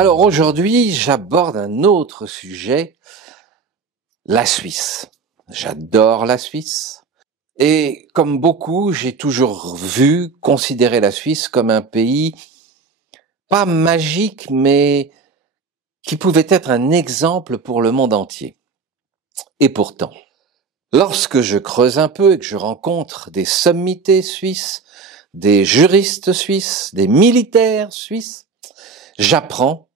Alors aujourd'hui, j'aborde un autre sujet, la Suisse. J'adore la Suisse. Et comme beaucoup, j'ai toujours considéré la Suisse comme un pays, pas magique, mais qui pouvait être un exemple pour le monde entier. Et pourtant, lorsque je creuse un peu et que je rencontre des sommités suisses, des juristes suisses, des militaires suisses, j'apprends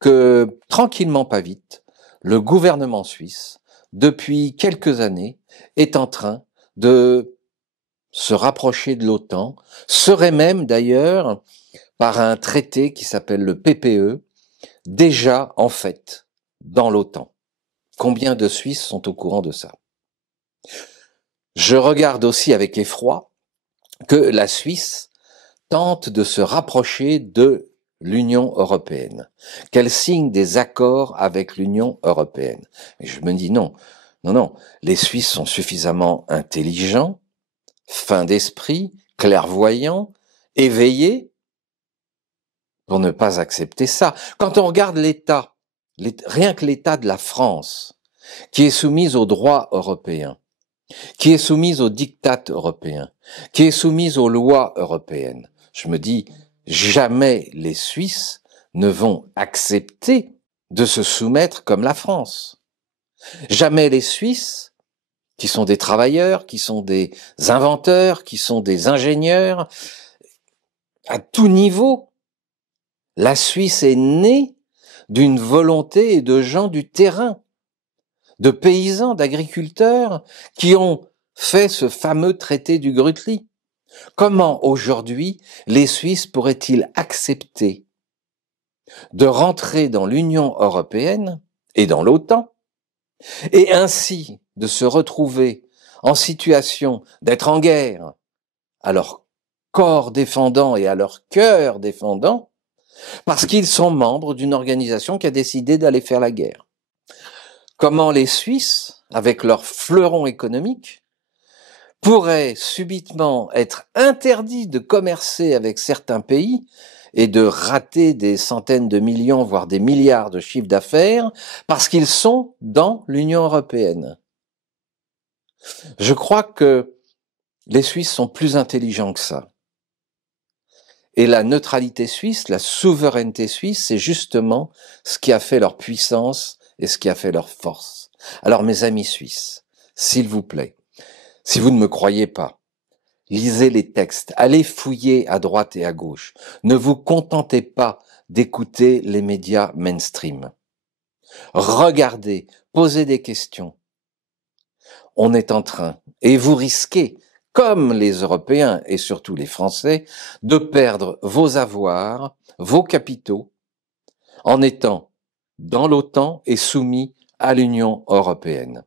que, tranquillement pas vite, le gouvernement suisse, depuis quelques années, est en train de se rapprocher de l'OTAN, serait même d'ailleurs, par un traité qui s'appelle le PPE, déjà en fait dans l'OTAN. Combien de Suisses sont au courant de ça? Je regarde aussi avec effroi que la Suisse tente de se rapprocher de l'Union européenne, qu'elle signe des accords avec l'Union européenne. Et je me dis non, les Suisses sont suffisamment intelligents, fins d'esprit, clairvoyants, éveillés pour ne pas accepter ça. Quand on regarde l'État, rien que l'État de la France, qui est soumise aux droits européens, qui est soumise aux diktats européens, qui est soumise aux lois européennes, je me dis, jamais les Suisses ne vont accepter de se soumettre comme la France. Jamais les Suisses, qui sont des travailleurs, qui sont des inventeurs, qui sont des ingénieurs, à tout niveau, la Suisse est née d'une volonté et de gens du terrain, de paysans, d'agriculteurs, qui ont fait ce fameux traité du Grutli. Comment aujourd'hui les Suisses pourraient-ils accepter de rentrer dans l'Union européenne et dans l'OTAN et ainsi de se retrouver en situation d'être en guerre à leur corps défendant et à leur cœur défendant parce qu'ils sont membres d'une organisation qui a décidé d'aller faire la guerre? Comment les Suisses, avec leur fleuron économique, pourraient subitement être interdits de commercer avec certains pays et de rater des centaines de millions, voire des milliards de chiffres d'affaires, parce qu'ils sont dans l'Union européenne? Je crois que les Suisses sont plus intelligents que ça. Et la neutralité suisse, la souveraineté suisse, c'est justement ce qui a fait leur puissance et ce qui a fait leur force. Alors mes amis suisses, s'il vous plaît, si vous ne me croyez pas, lisez les textes, allez fouiller à droite et à gauche. Ne vous contentez pas d'écouter les médias mainstream. Regardez, posez des questions. On est en train, et vous risquez, comme les Européens et surtout les Français, de perdre vos avoirs, vos capitaux, en étant dans l'OTAN et soumis à l'Union européenne.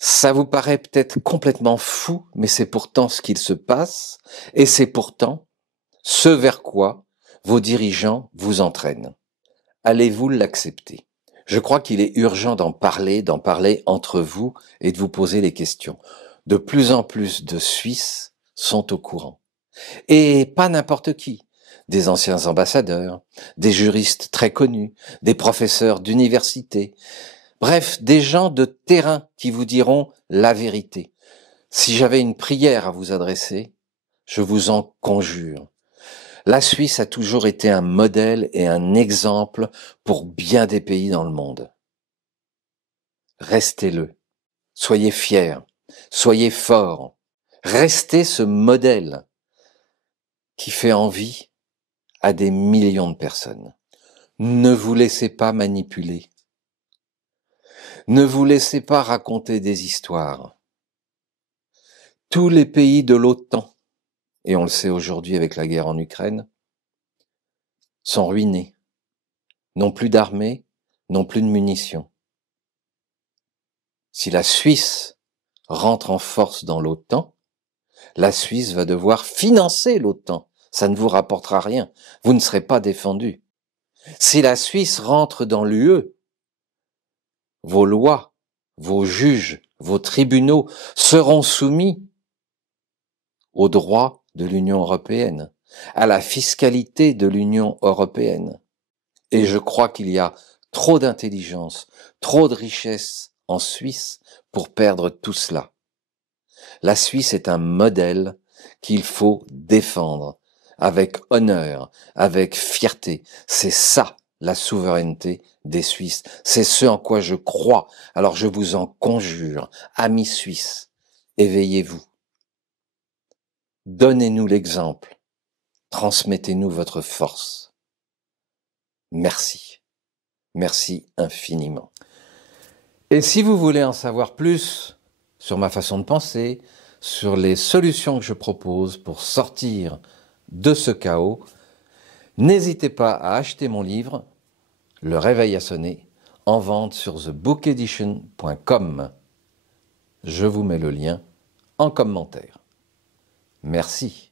Ça vous paraît peut-être complètement fou, mais c'est pourtant ce qu'il se passe, et c'est pourtant ce vers quoi vos dirigeants vous entraînent. Allez-vous l'accepter? Je crois qu'il est urgent d'en parler entre vous et de vous poser les questions. De plus en plus de Suisses sont au courant. Et pas n'importe qui. Des anciens ambassadeurs, des juristes très connus, des professeurs d'université. Bref, des gens de terrain qui vous diront la vérité. Si j'avais une prière à vous adresser, je vous en conjure. La Suisse a toujours été un modèle et un exemple pour bien des pays dans le monde. Restez-le. Soyez fiers. Soyez forts. Restez ce modèle qui fait envie à des millions de personnes. Ne vous laissez pas manipuler. Ne vous laissez pas raconter des histoires. Tous les pays de l'OTAN, et on le sait aujourd'hui avec la guerre en Ukraine, sont ruinés. N'ont plus d'armée, n'ont plus de munitions. Si la Suisse rentre en force dans l'OTAN, la Suisse va devoir financer l'OTAN. Ça ne vous rapportera rien. Vous ne serez pas défendu. Si la Suisse rentre dans l'UE, vos lois, vos juges, vos tribunaux seront soumis aux droits de l'Union européenne, à la fiscalité de l'Union européenne. Et je crois qu'il y a trop d'intelligence, trop de richesse en Suisse pour perdre tout cela. La Suisse est un modèle qu'il faut défendre avec honneur, avec fierté. C'est ça, la souveraineté des Suisses. C'est ce en quoi je crois. Alors je vous en conjure, amis suisses, éveillez-vous. Donnez-nous l'exemple. Transmettez-nous votre force. Merci. Merci infiniment. Et si vous voulez en savoir plus sur ma façon de penser, sur les solutions que je propose pour sortir de ce chaos, n'hésitez pas à acheter mon livre, Le réveil a sonné, en vente sur thebookedition.com. Je vous mets le lien en commentaire. Merci.